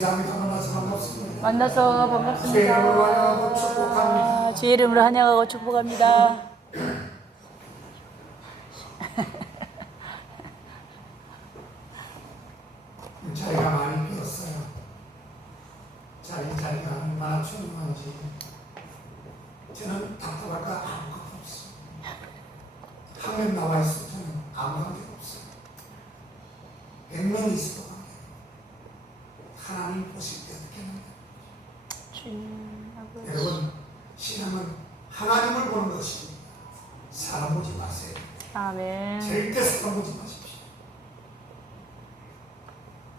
만나서 반갑습니다. 주의 이름으로 환영하고 축복합니다. 자리가 많이 비었어요. 자리가 얼마나 중요한지 저는 답답할까 아무것도 없어요. 한 명 나와 있어도 저는 아무 관계 없어요. 100명이 있어도 관계. 하나님 보실 때 어떻게 하느냐. 여러분, 신앙은 하나님을 보는 것입니다. 사람 보지 마세요. 아멘. 절대 사람 보지 마십시오.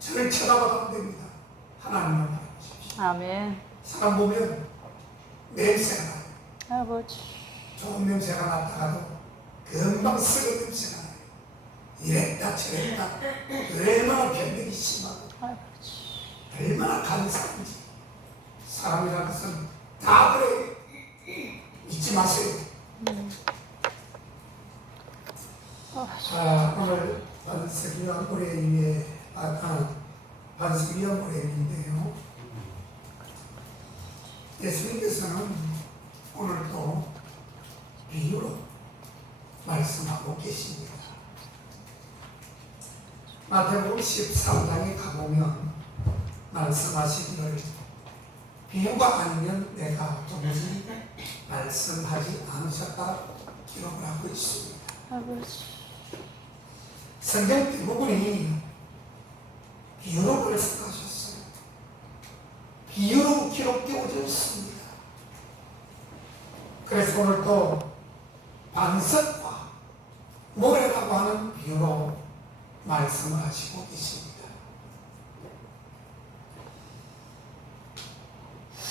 저를 쳐다봐도 안 됩니다. 하나님만 바라보십시오. 아멘. 사람 보면 냄새가 나요. 아버지. 좋은 냄새가 났다가도 금방 썩은 냄새가 나요. 이랬다 저랬다 얼마나 변덕이 심하고 아버지. 얼마나 간사한지. 사람이라는 것은 다 그래. 잊지 마세요. 오늘 반석이와 모래 위에 반석이와 모래 위인데요. 예수님께서는 오늘도 비유로 말씀하고 계십니다. 마태복음 13장에 가보면 말씀하시기를 비유가 아니면 내가 도무지 말씀하지 않으셨다 기록을 하고 있습니다. 아버지. 성경 대부분이 비유로 말씀하셨어요. 비유로 기록되어져 있습니다. 그래서 오늘도 반석과 모래라고 하는 비유로 말씀을 하시고 계십니다.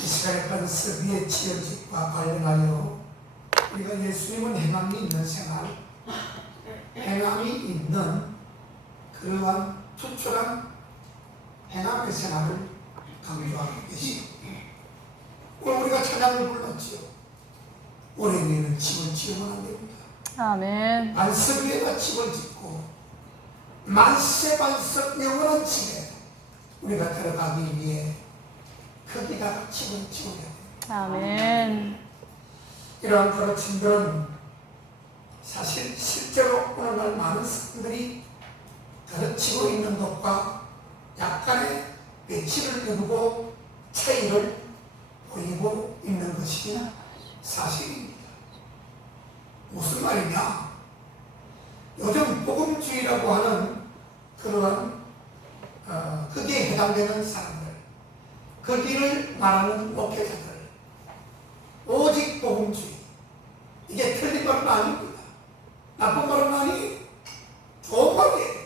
이 시간에 반석 위에 지어집과 관련하여 우리가 예수님은 행함이 있는 생활, 행함이 있는 그러한 투철한 행함의 생활을 강조하고 계십니다. 오늘 우리가 찬양을 불렀지요. 올해 위에는 집을 지으면 안 됩니다. 아멘. 반석 위에다 집을 짓고 만세 반석 영원한 집에 우리가 들어가기 위해 거기다가 집을 지어야 됩니다. 아멘. 이러한 가르침들은 사실 실제로 오늘날 많은 사람들이 가르치고 있는 것과 약간의 배치를 이루고 차이를 보이고 있는 것이 사실입니다. 무슨 말이냐? 요즘 복음주의라고 하는 그러한 거기에 해당되는 사람들, 거기를 말하는 목회자들, 오직 복음주의, 이게 틀린 말은 아닙니다. 나쁜 말은 아니에요. 좋은 말이에요.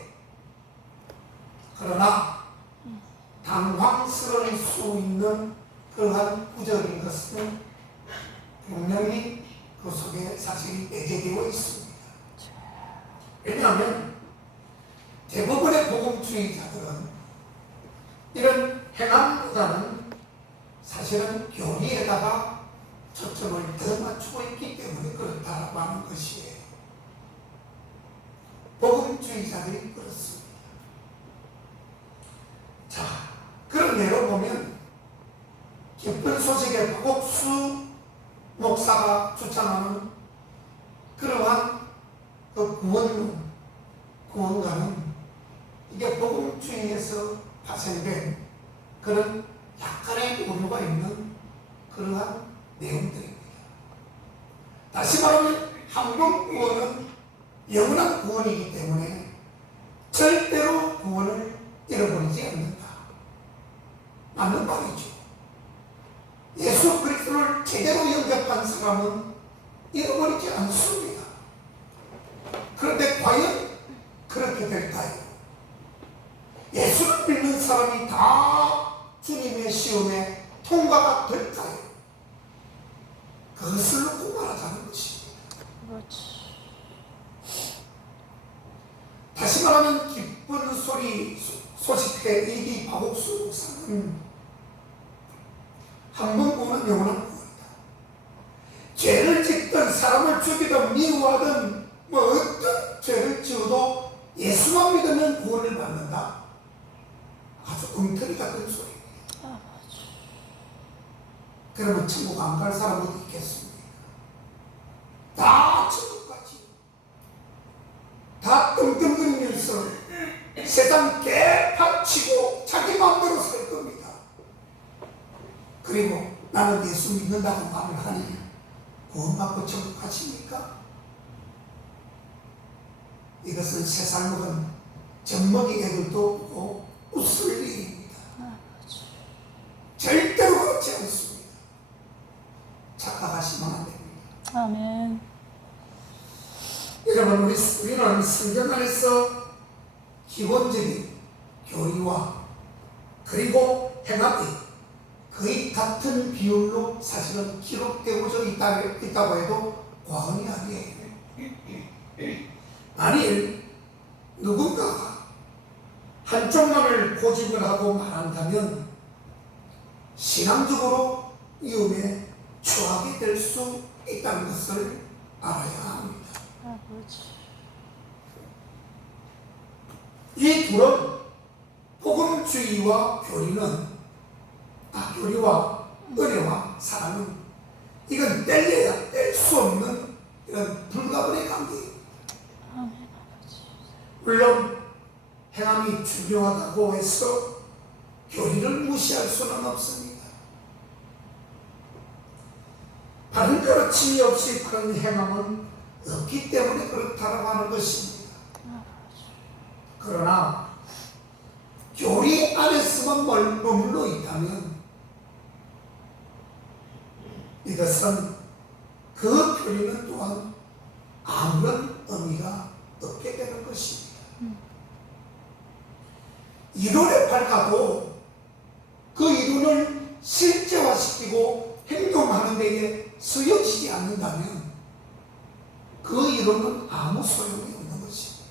그러나 당황스러울 수 있는 그러한 구절인 것은 분명히 그 속에 사실이 내재되어 있습니다. 왜냐하면 대부분의 복음주의자들은 이런 행함보다는 사실은 교리에다가 초점을 더 맞추고 있기 때문에 그렇다고 하는 것이에요. 복음주의자들이 그렇습니다. 자, 그런 예로 보면 기쁜 소식의 박옥수 목사가 주장하는 그러한 그 구원가는 이게 복음주의에서 파생된 그런 약간의 오류가 있는 그러한 내용들입니다. 다시 말하면 한국 구원은 영원한 구원이기 때문에 절대로 구원을 잃어버리지 않는다. 맞는 말이죠. 예수 그리스도를 제대로 영접한 사람은 잃어버리지 않습니다. 그런데 과연 그렇게 될까요? 예수를 믿는 사람이 다 주님의 시험에 통과가 될까요? 그것을 놓고 말하자는 것입니다. 아버지. 다시 말하면 기쁜 소식회 이기 박옥수 목사는 한 번 보는 영원한 구원이다. 죄를 짓든 사람을 죽이든 미워하든 어떤 죄를 지어도 예수만 믿으면 구원을 받는다. 아주 엉터리 같은 소리입니다. 그러면 천국 안 갈 사람 어디 있겠습니까? 다 천국 가지. 다 떵떵거리면서 세상 개판치고 자기 마음대로 살 겁니다. 그리고 나는 예수 믿는다고 말을 하니 구원받고 천국 가십니까? 이것은 세상 먹은 젖먹이 애들도 없고 웃을 일입니다. 절대로 그렇지 않습니다. 착각하시면 안 됩니다. 아멘. 여러분, 우리는 성경 안에서 기본적인 교리와 그리고 행함이 거의 같은 비율로 사실은 기록되고져 있다고 해도 과언이 아니에요. 만일 누군가가 한쪽만을 고집을 하고 말한다면 신앙적으로 위험에 처하게 될 수 있다는 것을 알아야 합니다. 아버지. 이 둘은 복음주의와 교리와 은혜와 사랑은 이건 뗄래야 뗄 수 없는 이런 불가분의 관계입니다. 아멘. 아버지. 물론 행함이 중요하다고 해서 교리를 무시할 수는 없습니다. 바른 가르침이 없이 바른 행함은 없기 때문에 그렇다고 하는 것입니다. 그러나 교리 안에서만 머물러 있다면 이것은 그 교리는 또한 아무런 의미가 없게 되는 것입니다. 이론에 밝아도 그 이론을 실제화시키고 행동하는 데에 쓰여지지 않는다면 그 이론은 아무 소용이 없는 것입니다.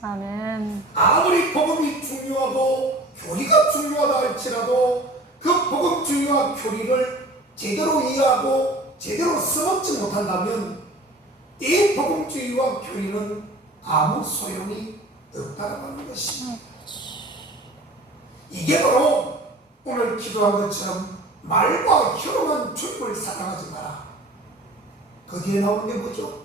아멘. 아무리 복음이 중요하고 교리가 중요하다 할지라도 그 복음주의와 교리를 제대로 이해하고 제대로 써먹지 못한다면 이 복음주의와 교리는 아무 소용이 없다고 하는 것입니다. 이게 바로 오늘 기도한 것처럼 말과 혀로만 주님을 사랑하지 마라. 거기에 나오는 게 뭐죠?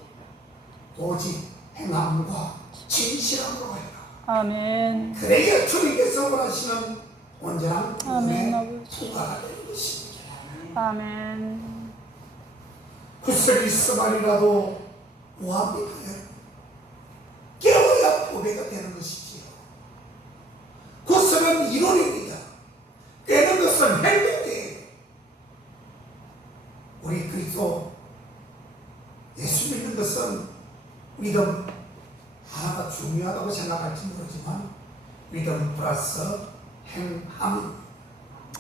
오직 행함과 진실함으로 하여라. 아멘. 그래야 주님께서 원하시는 온전한 아멘, 구원의 아버지. 통과가 되는 것입니다. 아멘. 구슬이 있으만이라도 뭐합니까? 깨워야 보배가 되는 것이지요. 구슬은 이론입니다. 깨는 것은 행동이에요. 우리 그리스도 예수 믿는 것은 믿음 하나가 중요하다고 생각할지 모르지만 믿음 플러스 행함.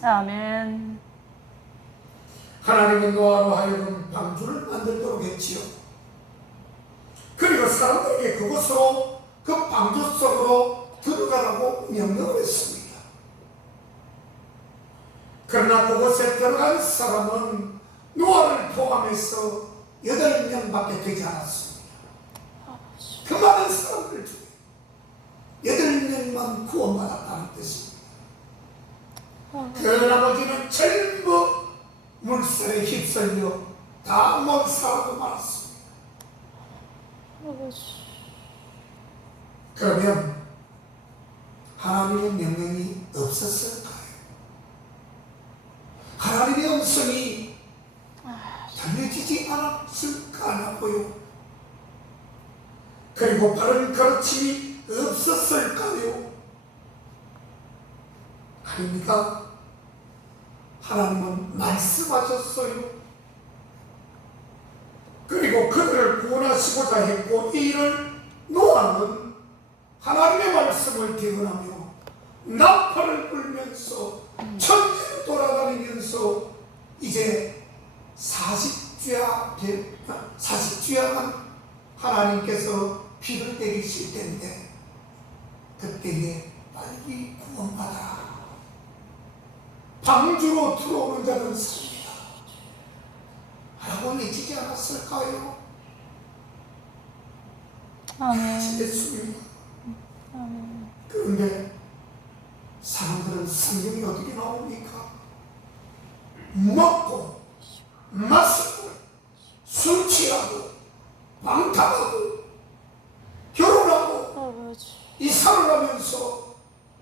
아멘. 하나님은 노아로 하여금 방주를 만들도록 했지요. 그리고 사람들에게 그곳으로 그 방주 속으로 들어가라고 명령을 했습니다. 그러나 그곳에 들어간 사람은 노아를 포함해서 8명밖에 되지 않았습니다. 그 많은 사람들 중에 8명만 구원받았다는 뜻입니다. 그 나머지는 전부 물살에 휩쓸려 다 몰살하고 말았습니다. 그러면 하나님의 명령이 없었을까요? 하나님의 음성이 전해지지 않았을까요? 그리고 바른 가르침이 없었을까요? 아닙니다. 하나님은 말씀하셨어요. 그리고 그들을 구원하시고자 했고 이 일을 노아는 하나님의 말씀을 대언하며 나팔을 불면서 천지를 돌아다니면서 이제 40주야만 하나님께서 피를 내리실 텐데 그때에 빨리 구원받아라. 방주로 들어오는 자는 삽니다 라고 외치지 않았을까요? 아멘. 예수님. 아멘. 그런데 사람들은 성경이 어떻게 나옵니까? 먹고 마시고 술 취하고 방탕하고 결혼하고 아버지. 이사를 하면서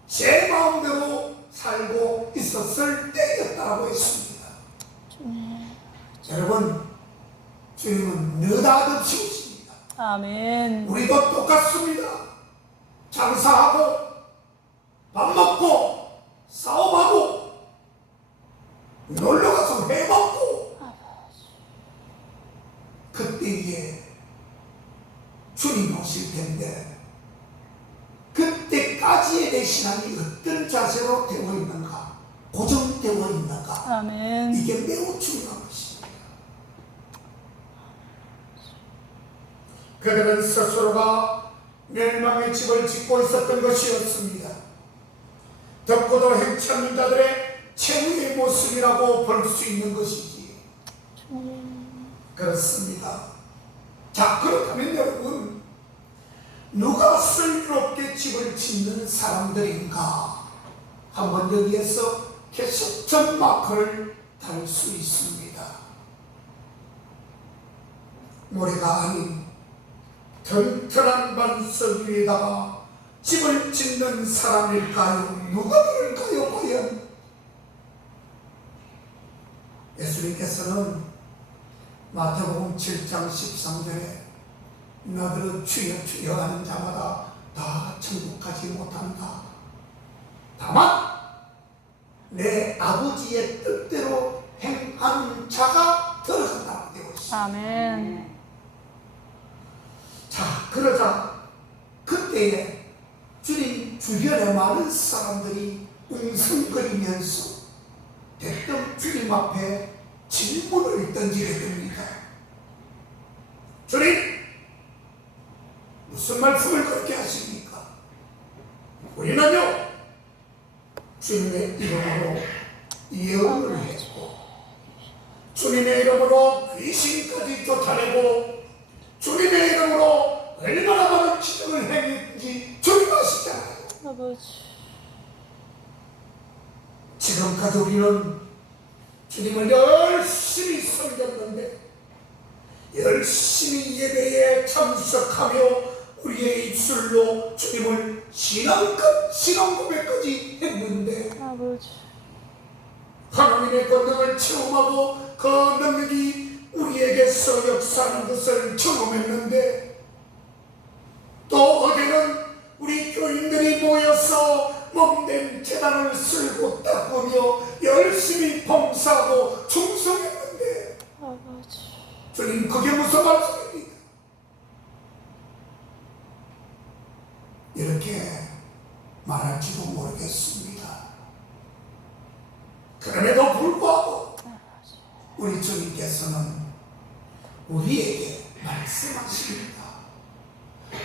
제 마음대로 살고 있었을 때였다고 했습니다. 여러분, 주님은 느닷없이 오십니다. 아멘. 우리도 똑같습니다. 장사하고 밥 먹고 싸움하고 놀러가서 회 먹고 그때에 주님 오실 텐데 그때까지의 내 신앙이 어떤 자세로 되어 있는가, 고정되어 있는가, 아멘. 이게 매우 중요한 것입니다. 그들은 스스로가 멸망의 집을 짓고 있었던 것이었습니다. 덕고도 행치 않는 자들의 최후의 모습이라고 볼 수 있는 것이지. 그렇습니다. 자, 그렇다면 여러분, 누가 슬기롭게 집을 짓는 사람들인가? 한번 여기에서 캐스천 마크를 달 수 있습니다. 모래가 아닌 튼튼한 반석 위에다가 집을 짓는 사람일까요? 누가 그럴까요? 과연? 예수님께서는 마태복음 7장 13절에 너희는 주여 주여 하는 자마다 다 천국 가지 못한다. 다만 내 아버지의 뜻대로 행하는 자가 들어간다고 되어 있습니다. 아멘. 자, 그러자 그때에 주님 주변에 많은 사람들이 웅성거리면서 대뜸 주님 앞에 질문을 던지게 됩니다. 주님, 무슨 말씀을 그렇게 하십니까? 우리는요, 주님의 이름으로 예언을 했고, 주님의 이름으로 귀신까지 쫓아내고, 주님의 이름으로 얼마나 많은 기적을 행했는지 주님 아시잖아요. 아버지. 지금까지 우리는 주님을 열심히 섬겼는데, 열심히 예배에 참석하며 우리의 입술로 주님을 신앙 고백까지 했는데, 아버지. 하나님의 권능을 체험하고 그 능력이 우리에게서 역사하는 것을 경험했는데, 또 어제는 우리 교인들이 모여서 몸된 재단을 쓸고 닦으며 열심히 봉사하고 충성했는데, 아버지. 주님, 그게 무슨 말씀입니까? 이렇게 말할지도 모르겠습니다. 그럼에도 불구하고 우리 주님께서는 우리에게 말씀하십니다.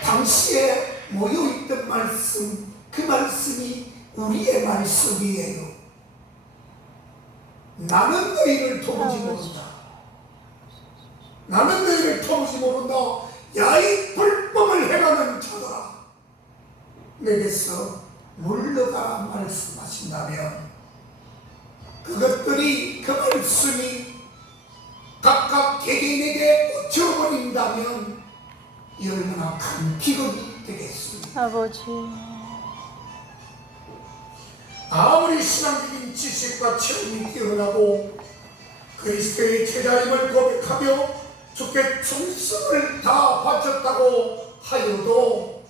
당시에 모여있던 말씀, 그 말씀이 우리의 말씀이에요. 나는 너희를 도무지 모른다. 나는 너희를 도무지 모른다. 야, 이 불법을 행하는 자들아, 내게서 물러가라 말씀하신다면, 그것들이, 그 말씀이 각각 개개인에게 꽂혀버린다면 이 얼마나 큰 기적이 되겠습니까? 아버지. 아무리 신앙적인 지식과 체험이 뛰어나고 그리스도의 제자임을 고백하며 주께 충성을 다 바쳤다고 하여도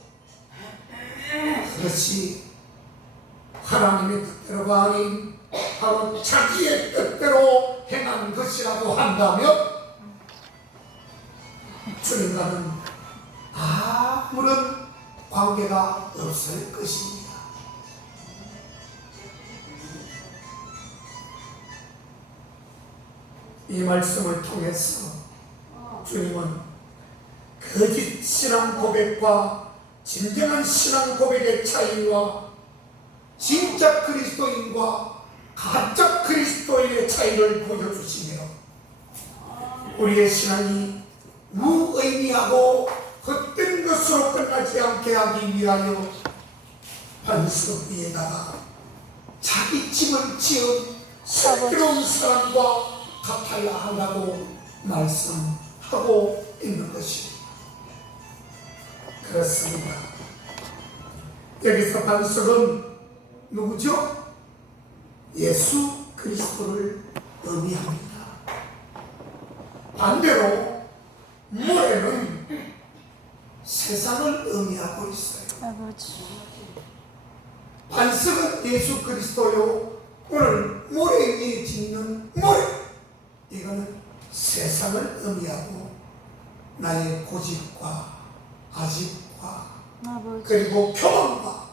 그것이 하나님의 뜻대로가 아닌 바로 자기의 뜻대로 행한 것이라고 한다면 주님과는 아무런 관계가 없을 것입니다. 이 말씀을 통해서 주님은 거짓 신앙 고백과 진정한 신앙 고백의 차이와 진짜 그리스도인과 가짜 그리스도인의 차이를 보여주시며 우리의 신앙이 무의미하고 헛된 것으로 끝나지 않게 하기 위하여 반석 위에다가 자기 집을 지은 슬기로운 사람과 같아야 한다고 말씀하고 있는 것입니다. 그렇습니다. 여기서 반석은 누구죠? 예수 그리스도를 의미합니다. 반대로 모래는 세상을 의미하고 있어요. 아버지. 반석은 예수 그리스도요. 오늘 모래 위에 짓는 모래, 이거는 세상을 의미하고 나의 고집과 아집과 아버지. 그리고 교만과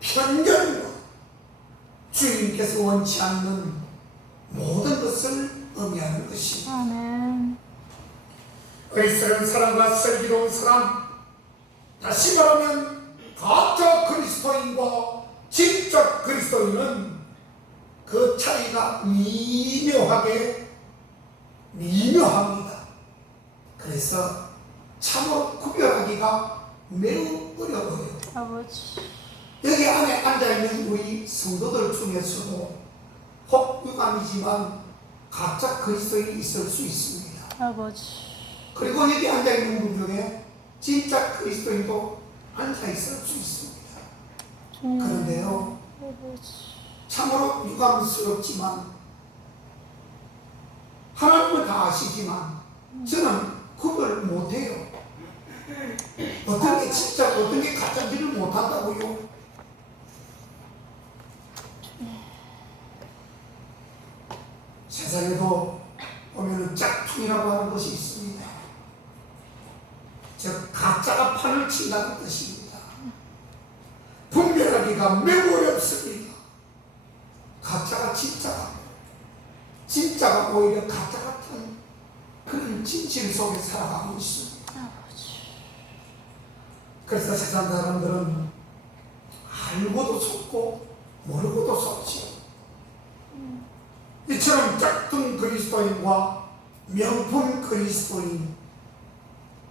편견과 주님께서 원치 않는 모든 것을 의미하는 것입니다. 아멘. 의스러운 사람과 슬기로운 사람, 다시 말하면 가짜 그리스도인과 진짜 그리스도인은 그 차이가 미묘합니다. 그래서 참으로 구별하기가 매우 어려워요. 아버지. 여기 안에 앉아있는 우리 성도들 중에서도 혹 유감이지만 가짜 그리스도인이 있을 수 있습니다. 아버지. 그리고 여기 앉아있는 분 중에 진짜 그리스도인도 앉아있을 수 있습니다. 그런데요, 아버지. 참으로 유감스럽지만 하나님은 다 아시지만 저는 구별 못해요. 어떤 게 진짜 어떤 게 가짜인지를 못한다고요. 세상에도 보면은 짝퉁이라고 하는 것이 있습니다. 즉 가짜가 판을 친다는 뜻입니다. 분별하기가 매우 어렵습니다. 가짜가 진짜가 오히려 가짜 같은 그런 진실 속에 살아가고 있습니다. 아버지. 그래서 세상 사람들은 알고도 속고 모르고도 속지요. 이처럼 짝퉁 그리스도인과 명품 그리스도인,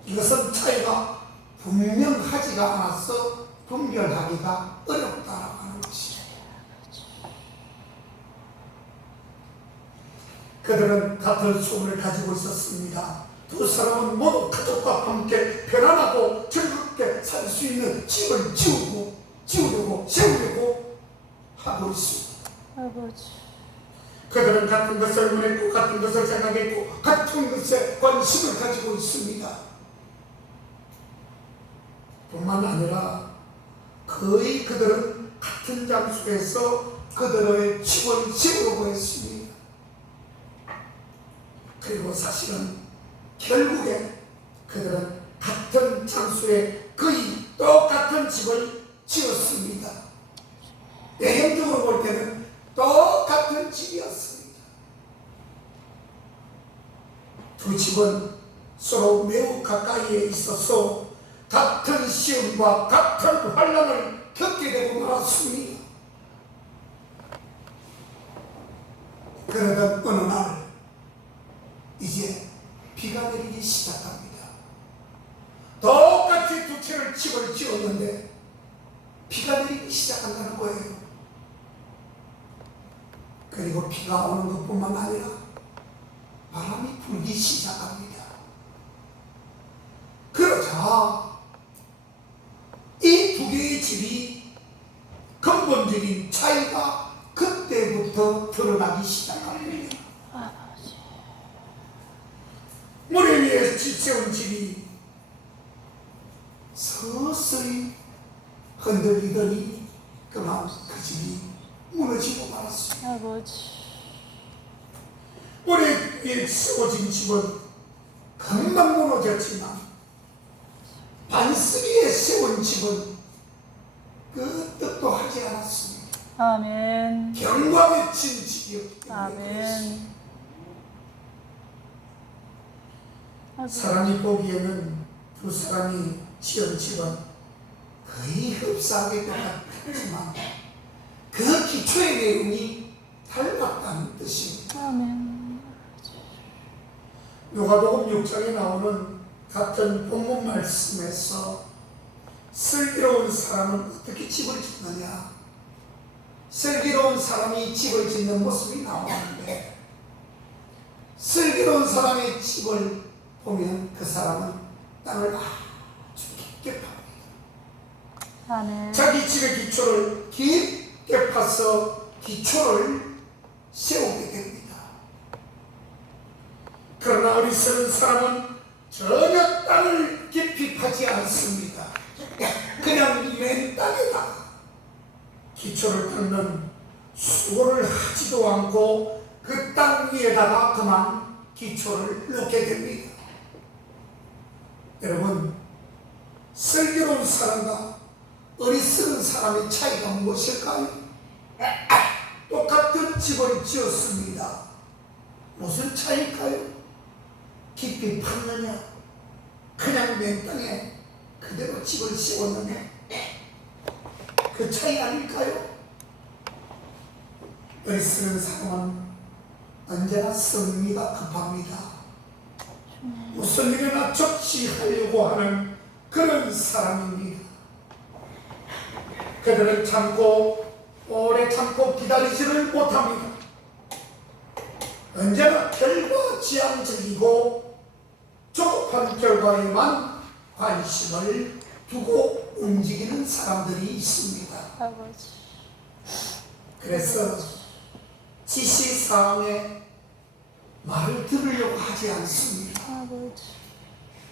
이것은 차이가 분명하지가 않아서 분별하기가 어렵다라고 하는 것이죠. 그들은 같은 꿈을 가지고 있었습니다. 두 사람은 모두 가족과 함께 편안하고 즐겁게 살 수 있는 집을 지으려고 세우려고 하고 있습니다. 아버지. 그들은 같은 것을 원했고 같은 것을 생각했고 같은 것에 관심을 가지고 있습니다. 뿐만 아니라 거의 그들은 같은 장소에서 그들의 집을 지으려고 했습니다. 그리고 사실은 결국에 그들은 같은 장소에 거의 똑같은 집을 지었습니다. 외형적으로 볼 때는 똑같은 집이었습니다. 두 집은 서로 매우 가까이에 있어서 같은 시험과 같은 환난을 겪게 되고 말았습니다. 그러던 어느 날 이제 비가 내리기 시작합니다. 똑같이 두 채를 집을 지었는데 비가 내리기 시작한다는 거예요. 그리고 비가 오는 것뿐만 아니라 바람이 불기 시작합니다. 그러자 이 두 개의 집이 근본적인 차이가 그때부터 드러나기 시작합니다. 아버지. 모래 위에 세운 집이 서서히 흔들리더니 그만 그 집이 무너지고 말았습니다. 아버지. 모래 위에 세워진 집은 금방 무너졌지만 반석 위에 세운 집은 그 뜻도 하지 않았습니다. 아멘. 경광에 친 집이었기 때문에 아멘. 아버지. 사람이 보기에는 두 사람이 지은 집은 거의 흡사하게 똑같지만 그 기초의 내용이 닮았다는 뜻입니다. 아멘. 누가복음 6장에 나오는 같은 본문 말씀에서 슬기로운 사람은 어떻게 집을 짓느냐, 슬기로운 사람이 집을 짓는 모습이 나오는데, 슬기로운 사람의 집을 보면 그 사람은 땅을 아주 깊게 팝니다. 아멘. 자기 집의 기초를 깊게 파서 기초를 세우게 됩니다. 그러나 어리석은 사람은 전혀 땅을 깊이 파지 않습니다. 그냥 맨 땅에다가 기초를 닦는 수고를 하지도 않고 그 땅 위에다가 그만 기초를 놓게 됩니다. 여러분, 슬기로운 사람과 어리석은 사람의 차이가 무엇일까요? 똑같은 집을 지었습니다. 무슨 차이일까요? 깊이 팠느냐, 그냥 맨 땅에 그대로 집을 세웠느냐, 그 차이 아닐까요? 어리석은 사람은 언제나 성미가 급합니다. 무슨 일이나 적시하려고 하는 그런 사람입니다. 그들은 참고 오래 참고 기다리지를 못합니다. 언제나 결과지향적이고 조급한 결과에만 관심을 두고 움직이는 사람들이 있습니다. 아버지. 그래서 지시사항에 말을 들으려고 하지 않습니다. 아버지.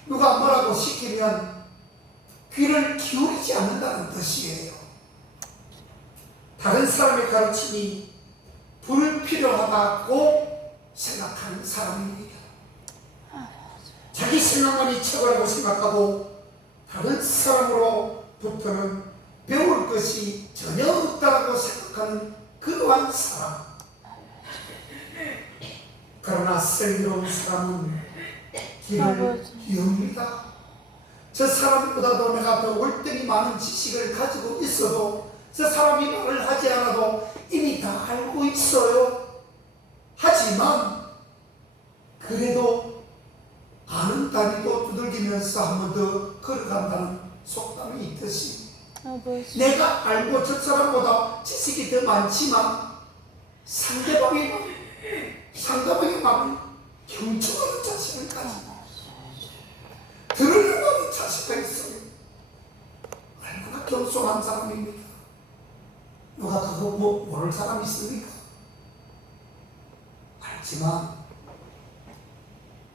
누가 뭐라고 시키면 귀를 기울이지 않는다는 뜻이에요. 다른 사람의 가르침이 불필요하다고 생각하는 사람입니다. 자기 생각만이 최고라고 생각하고 다른 사람으로부터는 배울 것이 전혀 없다고 생각하는 그러한 사람. 그러나 슬기로운 사람은 길을 비웁니다. 저 사람보다도 내가 더 월등히 많은 지식을 가지고 있어도 저 사람이 말을 하지 않아도 이미 다 알고 있어요. 하지만 그래도 아는 다리도 두들기면서 한 번 더 걸어간다는 속담이 있듯이 아버지. 내가 알고 저 사람보다 지식이 더 많지만 상대방의 마음을 경청하는 자식을 가지고 들으려고 하는 자식이 있어요. 얼마나 겸손한 사람입니다. 누가 그거 모를 사람이 있습니까? 알지만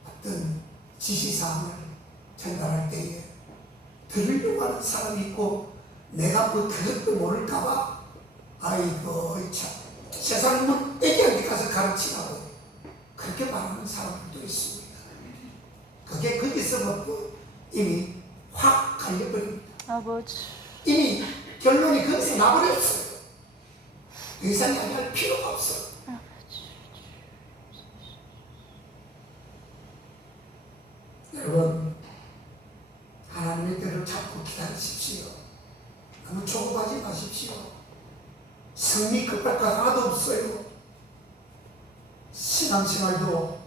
어떤 지시사항을 전달할 때에 들으려고 하는 사람이 있고 내가 그것도 모를까봐 아이고 참 세상 뭐 애기한테 가서 가르치라고 그렇게 말하는 사람들도 있습니다. 그게 거기서부터 이미 확 갈려버립니다. 아버지. 이미 결론이 거기서 나버렸어요. 더 이상 이야기할 필요가 없어요. 여러분, 하나님의 때를 잡고 기다리십시오. 너무 조급하지 마십시오. 승리 급할 거 하나도 없어요. 신앙생활도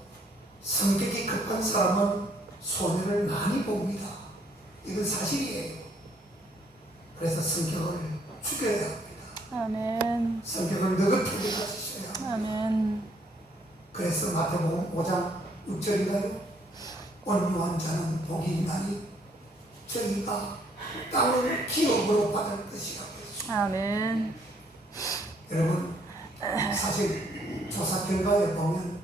성격이 급한 사람은 손해를 많이 봅니다. 이건 사실이에요. 그래서 성격을 죽여야 합니다. 아멘. 성격을 느긋하게 가지셔야 합니다. 아멘. 그래서 마태복음 5장 6절인가요? 온유한 자는 복이 있나니 저희가 땅을 기업으로 받을 것이라고 했습니다. 아멘. 여러분, 사실 조사 결과에 보면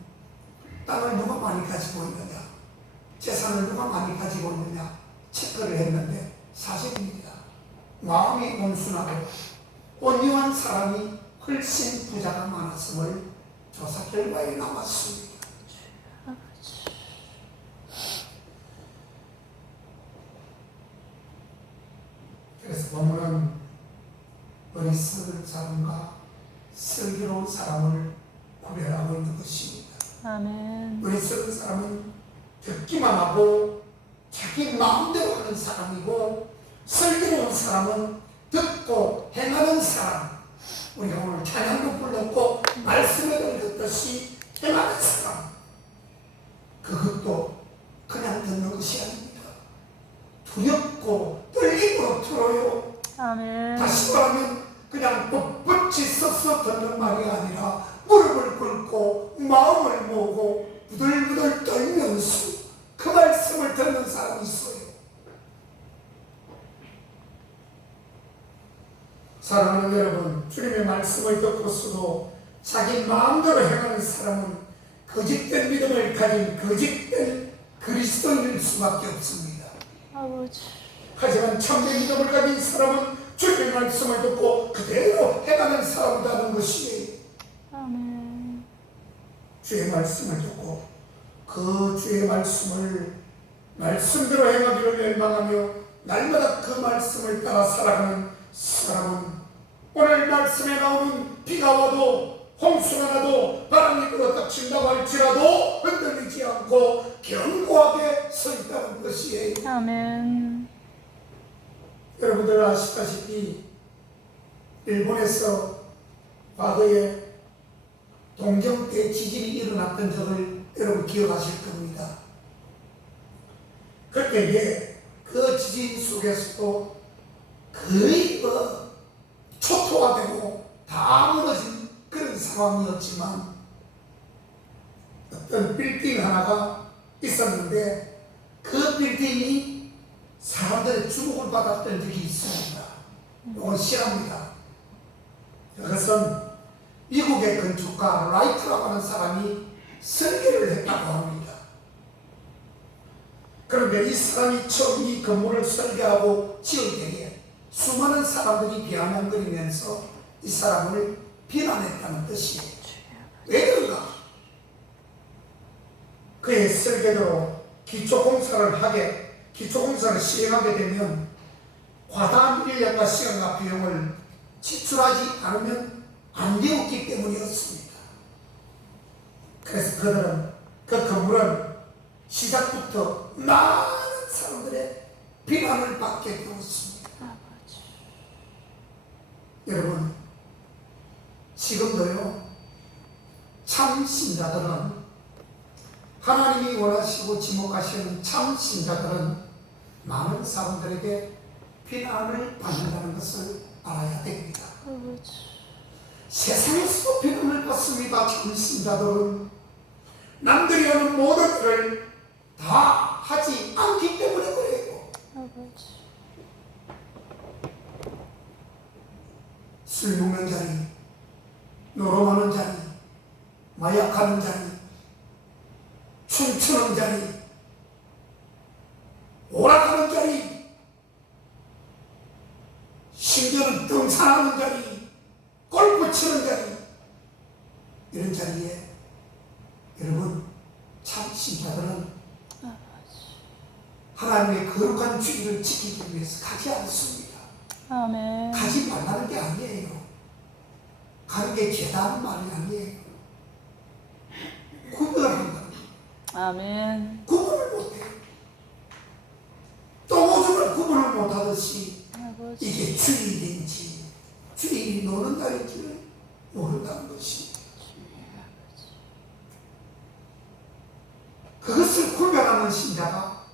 땅을 누가 많이 가지고 있느냐, 재산을 누가 많이 가지고 있느냐 체크를 했는데 사실입니다. 마음이 온순하고 온유한 사람이 훨씬 부자가 많았음을 조사 결과에 나왔습니다. 그래서 본문은 어리석은 사람과 슬기로운 사람을 구별하고 있는 것입니다. 아멘. 어리석은 사람은 듣기만 하고 자기 마음대로 하는 사람이고, 슬기로운 사람은 듣고 행하는 사람. 우리가 오늘 찬양도 불렀고 말씀을 듣듯이 행하는 사람. 그것도 그냥 듣는 것이 아닙니다. 두렵고 떨림으로 들어요. 아멘. 다시 말하면 그냥 뻣뻣이 서서 마음을 모으고 부들부들 떨면서 그 말씀을 듣는 사람이 있어요. 사랑하는 여러분, 주님의 말씀을 듣고서도 자기 마음대로 행하는 사람은 거짓된 믿음을 가진 거짓된 그리스도인일 수밖에 없습니다. 아버지. 하지만 참된 믿음을 가진 사람은 주님의 말씀을 듣고 그대로 행하는 사람이라는 것이에요. 아멘. 주의 말씀을 듣고 그 주의 말씀을 말씀대로 행하기를 열망하며 날마다 그 말씀을 따라 살아가는 사람은 오늘 말씀에 나오는 비가 와도 홍수가 나도 바람이 불어닥친다고 할지라도 흔들리지 않고 견고하게 서 있다는 것이에요. 아멘. 여러분들 아시다시피 일본에서 과거에 동경 때 지진이 일어났던 적을 여러분 기억하실 겁니다. 그때 그 지진 속에서도 거의 초토화되고 다 무너진 그런 상황이었지만 어떤 빌딩 하나가 있었는데 그 빌딩이 사람들의 주목을 받았던 적이 있습니다. 이건 실합니다. 그것은 미국의 건축가 라이트라고 하는 사람이 설계를 했다고 합니다. 그런데 이 사람이 처음 이 건물을 설계하고 지을 때에 수많은 사람들이 비아냥거리면서 이 사람을 비난했다는 뜻이에요. 왜 그런가? 그의 설계대로 기초공사를 시행하게 되면 과다한 인력과 시간과 비용을 지출하지 않으면 안 되었기 때문이었습니다. 그래서 그들은 그 건물은 시작부터 많은 사람들의 비난을 받게 되었습니다. 아버지. 여러분, 지금도요, 참 신자들은 하나님이 원하시고 지목하시는 참 신자들은 많은 사람들에게 비난을 받는다는 것을 알아야 됩니다. 아버지. 세상에서도 비난을 받습니다. 참 신자들은 남들이 하는 모든 일을 다 하지 않기 때문에 그래요. 아버지. 술 먹는 자리, 노름하는 자리, 마약하는 자리, 춤추는 자리, 오락하는 자리, 심지어는 등산하는 자리, 골프 치는 자리, 이런 자리에 여러분 참 신자들은 하나님의 거룩한 주의를 지키기 위해서 가지 않습니다. 아멘. 가지 말라는 게 아니에요. 가는 게 죄다는 말이 아니에요. 구별을 한다. 아멘. 구분을 못해요. 또 오줌을 구분을 못하듯이 아버지. 이게 주일인지 주일이 노는 날인지를 모른다는 것입니다. 그것을 구별하는 신자가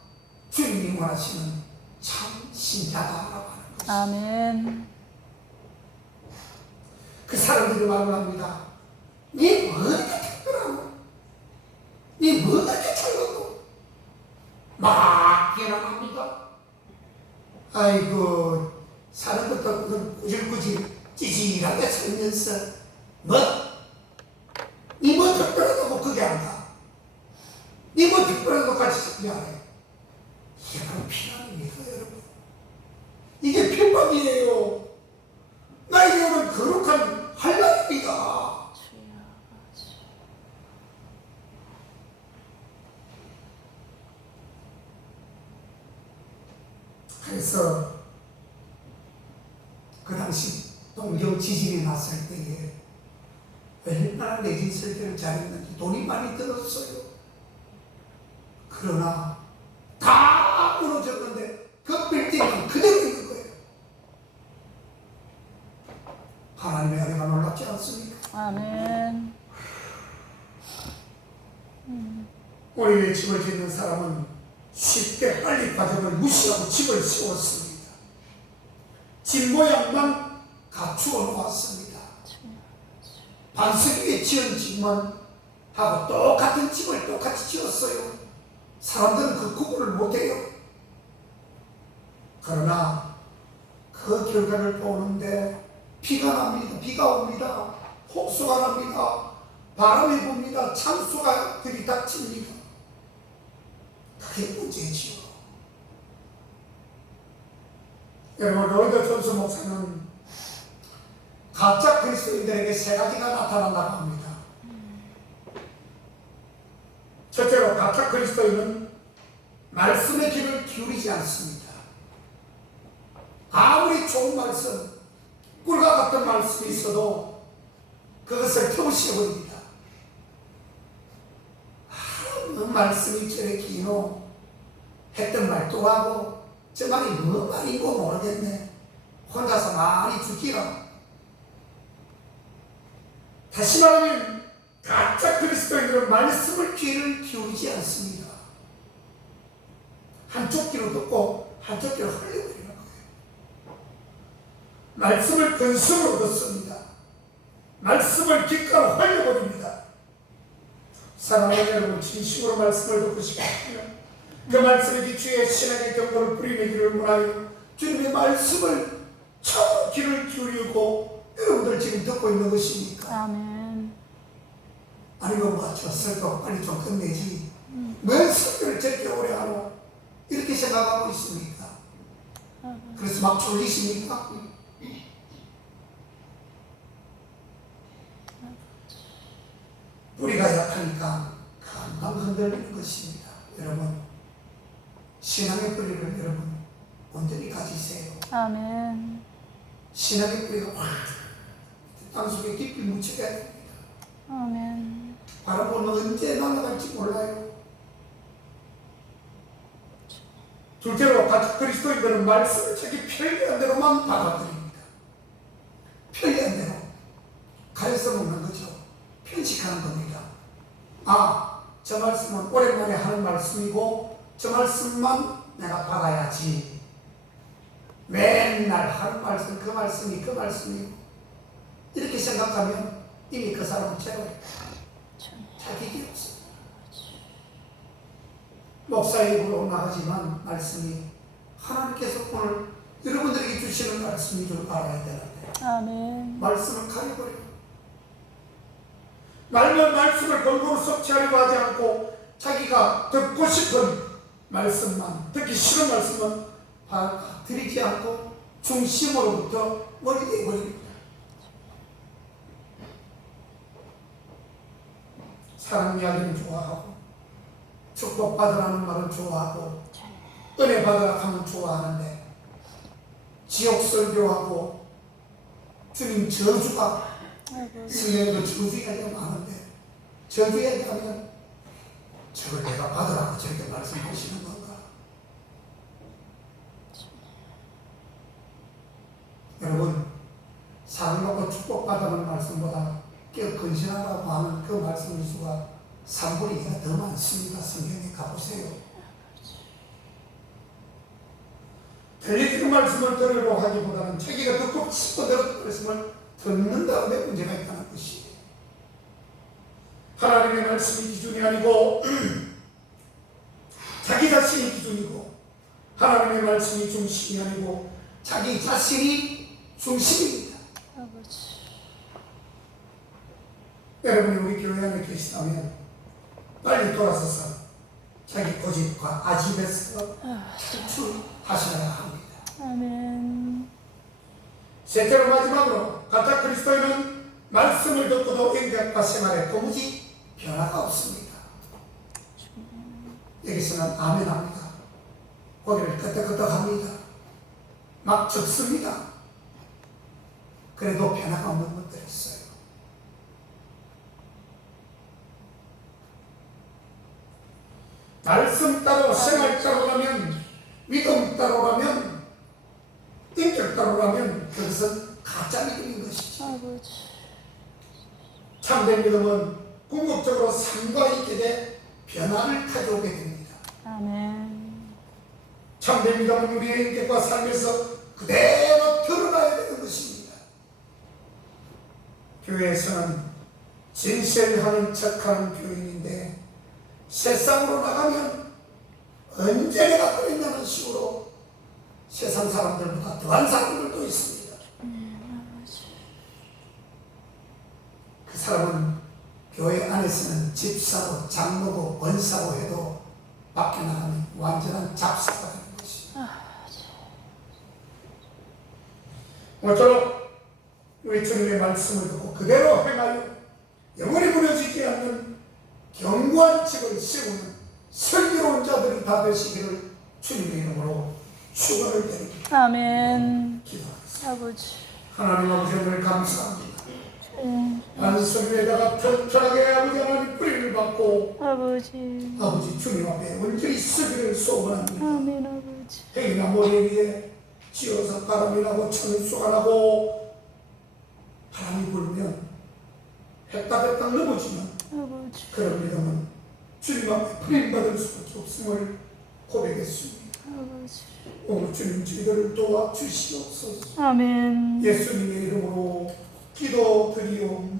주님이 원하시는 참 신자다라고 하는 것입니다. 아멘. 그 사람들이 말을 합니다. 니 뭐 이렇게 특별하노? 니 뭐 이렇게 잘나노? 막 비난합니다. 아이고, 사는 것도 꾸질꾸질 찌질하게 살면서 니 뭐 특별하다고 그게 안다. 니 뭐 특별하다고 같이 살지 않아요. 이게 바로 비난입니다, 여러분. 이게 핍박이에요. 나에게 오는 거룩한 환난입니다. 주여 아버지. 그래서 그 당시 동경 지진이 났을 때에 얼마나 내진 설계를 잘했는지 돈이 많이 들었어요. 그러나 다 무너졌는데 그 빌딩은 그대로 있는 거예요. 하나님의 은혜가 놀랍지 않습니까? 아멘. 우리의 집을 짓는 사람은 쉽게 빨리 과정을 무시하고 집을 세웠습니다. 집 모양만 갖추어 놓았습니다. 반석 위에 지은 집만 하고 똑같은 집을 똑같이 지었어요. 사람들은 그 구분을 못해요. 그러나 그 결과를 보는데 비가 납니다. 비가 옵니다. 홍수가 납니다. 바람이 붑니다. 창수가 들이닥칩니다. 그게 문제지요. 여러분, 로이더 존스 목사는 가짜 그리스도인들에게 세 가지가 나타난다고 합니다. 첫째로, 가짜 그리스도인은 말씀의 귀를 기울이지 않습니다. 아무리 좋은 말씀, 꿀과 같은 말씀이 있어도 그것을 경시해버립니다. 그 말씀이 저래 기노 했던 말도 하고 저 말이 뭐 말인고 모르겠네. 혼자서 많이 죽기라. 다시 말하면 가짜 그리스도인들은 말씀을 귀를 기울이지 않습니다. 한쪽 귀로 듣고 한쪽 귀로 흘려버리는 거예요. 말씀을 근성으로 듣습니다. 말씀을 귓가로 흘려버립니다. 사랑하는 여러분, 진심으로 말씀을 듣고 싶으면 그 말씀에 기초해 신앙의 경고를 뿌리내기를 원하여 주님의 말씀을 참 귀를 기울이고 여러분들 지금 듣고 있는 것입니까? 아멘. 아니면 뭐 저 설교 빨리 좀 끝내지 왜 설교를 저렇게 오래 하노? 이렇게 생각하고 있습니까? 그래서 막 졸리십니까? 뿌리가 약하니까 금방 흔들리는 것입니다. 여러분, 신앙의 뿌리를 여러분 온전히 가지세요. 아멘. 신앙의 뿌리가 확 땅속에 깊이 묻혀야 됩니다. 아멘. 바람 불면 언제 날아갈지 몰라요. 둘째로, 가짜 그리스도인들은 말씀을 자기 편리한 대로만 받아들입니다. 편리한 대로 가려서 먹는 거죠. 편식하는 겁니다. 아, 저 말씀은 오랜만에 하는 말씀이고 저 말씀만 내가 받아야지. 맨날 하는 말씀, 그 말씀이 그 말씀이고 이렇게 생각하면 이미 그 사람은 제로 자격이 없습니다. 목사의 입으로 나가지만 말씀이 하나님께서 오늘 여러분들에게 주시는 말씀인 줄 알아야 되는데 아멘. 말씀을 가려버려요. 말면 말씀을 골고루 섭취하려고 하지 않고 자기가 듣고 싶은 말씀만, 듣기 싫은 말씀은 드리지 않고 중심으로부터 멀리 내버립니다. 사랑 이야기는 좋아하고 축복받으라는 말은 좋아하고 은혜 받으라 하면 좋아하는데 지옥 설교하고 주님 저주가 성경에도 저주 이야기가 많은데 저주 이야기하면 저걸 내가 받으라고 저렇게 말씀하시는 건가? 여러분, 사랑받고 축복받으라는 말씀보다 꽤 근신하다고 하는 그 말씀 수가 3분의 2가 더 많습니다. 성경에 가보세요. 들리는 말씀을 들으려고 하기보다는 자기가 듣고 싶어 들었던 말씀을 듣는 다음에 문제가 있다는 것이에요. 하나님의 말씀이 기준이 아니고 자기 자신이 기준이고 하나님의 말씀이 중심이 아니고 자기 자신이 중심입니다. 아버지. 여러분이 우리 교회 안에 계시다면 빨리 돌아서서 자기 고집과 아집에서 탈출하셔야 합니다. 아멘. 셋째로 마지막으로 가짜 그리스도인은 말씀을 듣고도 인격과 생활에 도무지 변화가 없습니다. 여기서는 아멘합니다. 고개를 끄덕끄덕합니다. 막 적습니다. 그래도 변화가 없는 것들이 있어요. 말씀 따로 생활 따로라면 믿음 따로라면 인격 따로라면 그것은 가짜 믿음인 것이죠. 아버지. 참된 믿음은 궁극적으로 삶과 있게 변화를 가져오게 됩니다. 아멘. 참된 믿음은 우리의 인격과 삶에서 그대로 드러나야 되는 것입니다. 교회에서는 진실하는 척하는 교인인데 세상으로 나가면 언제 내가 그랬냐는 식으로 세상 사람들보다 더한 사람들도 있습니다. 그 사람은 교회 안에서는 집사고 장로고 권사고 해도 밖에 나가면 완전한 잡사가 되는 것입니다. 모쪼록 우리 주님의 말씀을 듣고 그대로 행하여 영원히 무너지지 않는 견고한 집을 세우는 슬기로운 자들이 다 되시기를 주님의 이름으로 축원을 드립니다. 아멘. 기도하겠습니다. 아버지. 하나님 아버지 오늘 감사합니다. 주님. 안성 위에다가 튼튼하게 아버지 하나님 뿌리를 받고 아버지. 아버지 주님 앞에 온전히 서기를 소원합니다. 아멘 아버지. 해이나 모래 위에 지어서 바람이 나고 천수가 나고 바람이 불면 했다했다 넘어지면 아버지. 그런 믿음은 주님 앞에 풀림받을 수밖에 없음을 고백했습니다. 아버지. 오늘 주님 저희들을 도와주시옵소서. 아멘. 예수님의 이름으로 기도드리옵나이다.